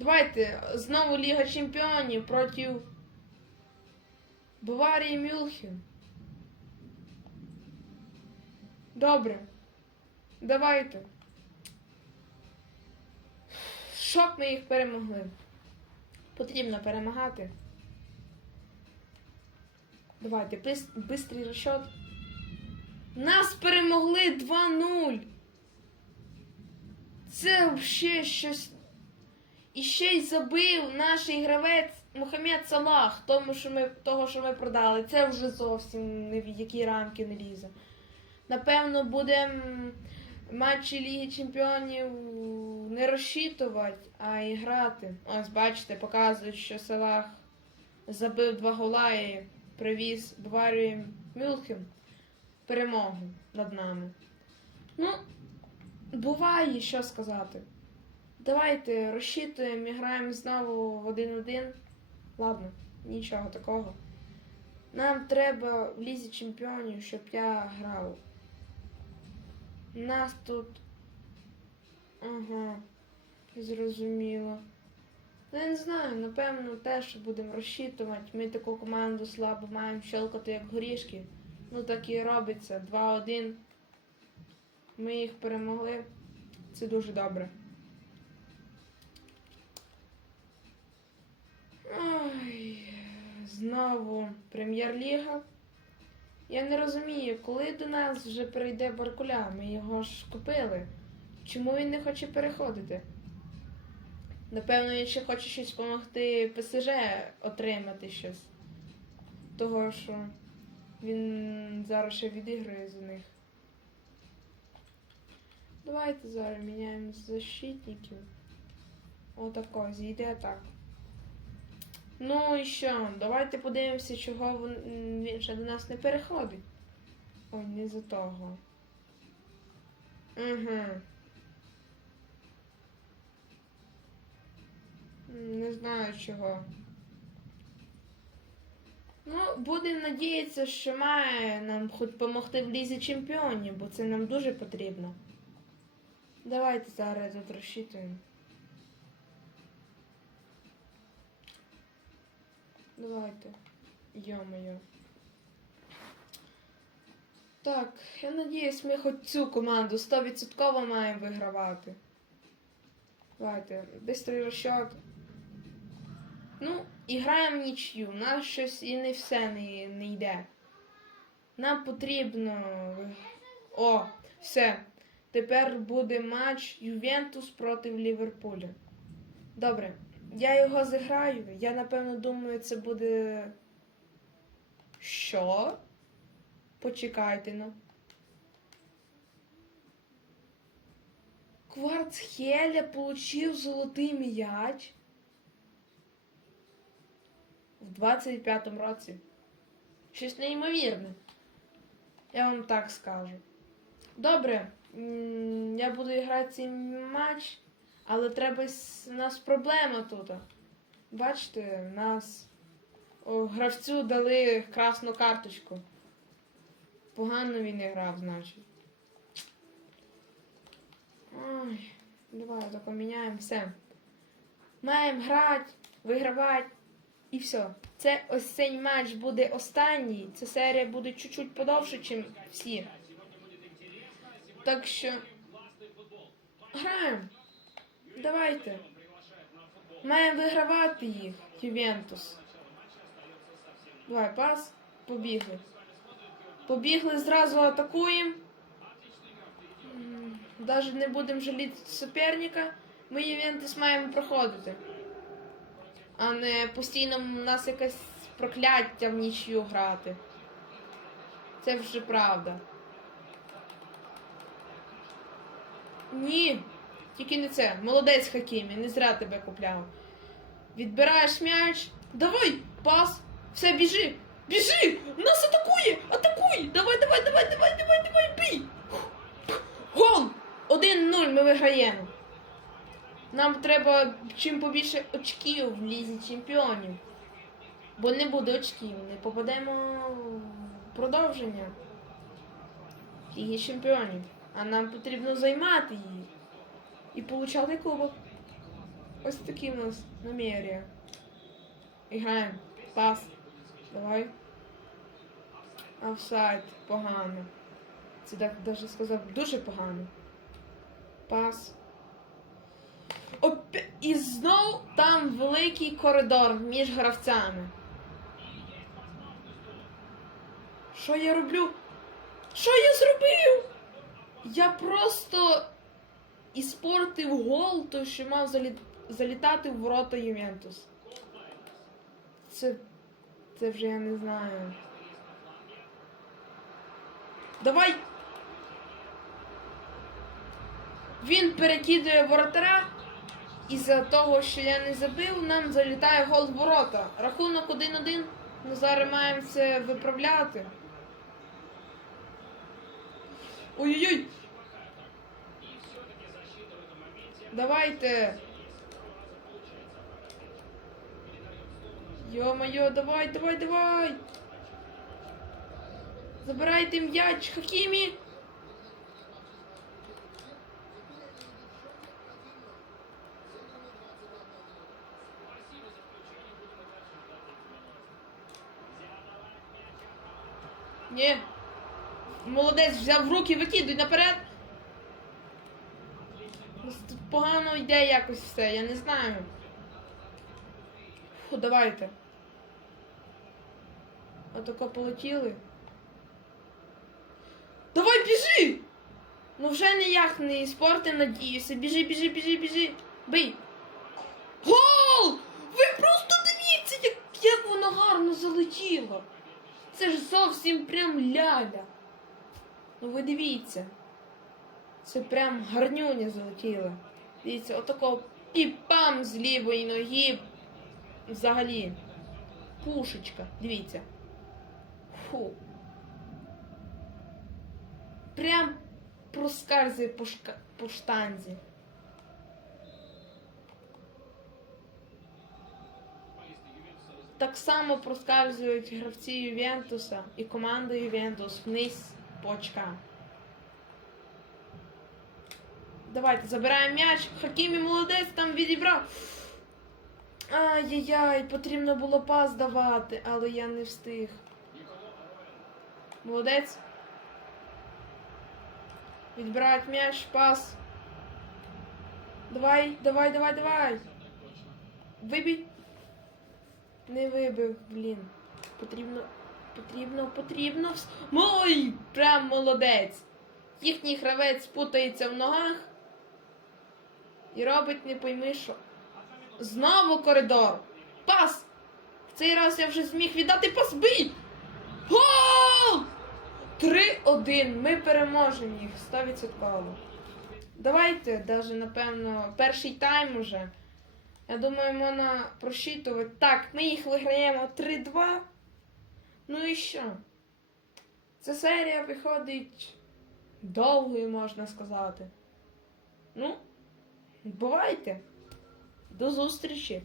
Давайте знову Ліга Чемпіонів проти Баварії Мюнхен. Добре. Давайте. Щоб ми їх перемогли. Потрібно перемагати. Давайте, бис- бистрий розчот. Нас перемогли 2-0. Це взагалі щось. І ще й забив наш гравець Мухаммед Салах, тому що ми, того, що ми продали. Це вже зовсім не в які рамки не лізе. Напевно, будемо матчі Ліги Чемпіонів не розчитувати, а і грати. Ось, бачите, показують, що Салах забив два гола і привіз Баварію Мюнхен перемогу над нами. Ну, буває, що сказати. Давайте розчитуємо граємо знову в один-один. Ладно, нічого такого. Нам треба в лізі чемпіонів, щоб я грав. Нас тут. Ага, зрозуміло. Ну, я не знаю, напевно, те, що будемо розчитувати. Ми таку команду слабо маємо щелкати як горішки. Ну так і робиться. 2-1. Ми їх перемогли. Це дуже добре. Ой, знову прем'єр-ліга. Я не розумію, коли до нас вже прийде Баркуля, ми його ж купили. Чому він не хоче переходити? Напевно, він ще хоче щось допомогти ПСЖ отримати щось. Того, що він зараз ще відігрує за них. Давайте зараз міняємо защитників. Отако, зійде так. Ну і що? Давайте подивимося, чого він, ще до нас не переходить. Ой, не за того. Угу. Не знаю чого. Ну, будемо надіятися, що має нам хоч допомогти в лізі чемпіонів, бо це нам дуже потрібно. Давайте зараз тут Давайте. Йо-моє. Так, я надіюсь, ми хоч цю команду 100% маємо вигравати. Давайте, бистрий розчет. Ну, і граємо нічю. У нас щось і не все не, не йде. Нам потрібно. О, все. Тепер буде матч Ювентус проти Ліверпуля. Добре, я його зіграю. Я напевно думаю, це буде. Що? Почекайте ну. Кварцхеля получив золотий м'яч в 25-му році. Щось неймовірне. Я вам так скажу. Добре, я буду грати цей матч, але треба у нас проблема тут. Бачите, нас о, гравцю дали красну карточку. Погано він не грав, значить. Ой, давай поміняємо все. Маємо грати, вигравати і все. Це ось цей матч буде останній. Ця серія буде чуть-чуть подовше, ніж всі. Так що. Граємо. Давайте. Маємо вигравати їх, Ювентус. Давай, пас. Побігли. Побігли, зразу атакуємо. Навіть не будемо жаліти суперника. Ми Ювентус маємо проходити. А не постійно у нас якесь прокляття в нічю грати. Це вже правда. Ні, тільки не це. Молодець Хакімі, не зря тебе купляв. Відбираєш м'яч. Давай, пас. Все, біжи. Біжи! Нас атакує! Атакуй! Давай, давай, давай, давай, давай, давай, бій! Гол! 1-0 ми виграємо. Нам треба чим побільше очків в лізі чемпіонів. Бо не буде очків, не попадемо в продовження Ліги чемпіонів. А нам потрібно займати її. І получати кубок. ось такі в нас намір'я. Іграємо. Пас. Давай. Офсайд. Погано. Це так даже сказав дуже погано. Пас. Опя... І знов там великий коридор між гравцями. Що я роблю? Що я зробив? Я просто іспортив гол, той, що мав залі... залітати в ворота Ювентус. Це. Це вже я не знаю. Давай! Він перекидує воротаря. Із-за того, що я не забив, нам залітає гол в ворота. Рахунок 1-1. Ми зараз маємо це виправляти. Ой-ой-ой! Давайте! Йо-моє, давай, давай, давай! Забирайте м'яч, Хакімі! Ні. Молодець, взяв в руки, викидуй наперед. Тут погано йде якось все, я не знаю. Фу, давайте. Отако полетіли. Давай біжи! Ну вже ніяк не спорти, надіюся. Біжи, біжи, біжи, біжи. Бий. Гол! Ви просто дивіться, як, як воно гарно залетіло. Це ж зовсім прям ляля. Ну ви дивіться. Це прям гарнюня залетіла. Дивіться, отако піпам з лівої ноги. Взагалі. Пушечка. Дивіться. Фу. Прям проскальзує по, шка... по штанзі. Так само проскальзують гравці Ювентуса і команда Ювентус вниз по очкам. Давайте забираємо м'яч. Хакімі молодець там відібрав. Ай-яй-яй, потрібно було пас давати, але я не встиг. Молодець. Відбирають м'яч, пас. Давай, давай, давай, давай. Вибій. Не вибив, блін. Потрібно. Потрібно, потрібно. вс- Ой, прям молодець. Їхній гравець путається в ногах. І робить не пойми що. Знову коридор. Пас! В цей раз я вже зміг віддати пас бий! Гол! 3-1. Ми переможемо їх 100%. Давайте, даже, напевно, перший тайм уже. Я думаю, можна просчитувати. Так, ми їх виграємо 3-2. Ну і що? Ця серія виходить довгою, можна сказати. Ну, бувайте. До зустрічі!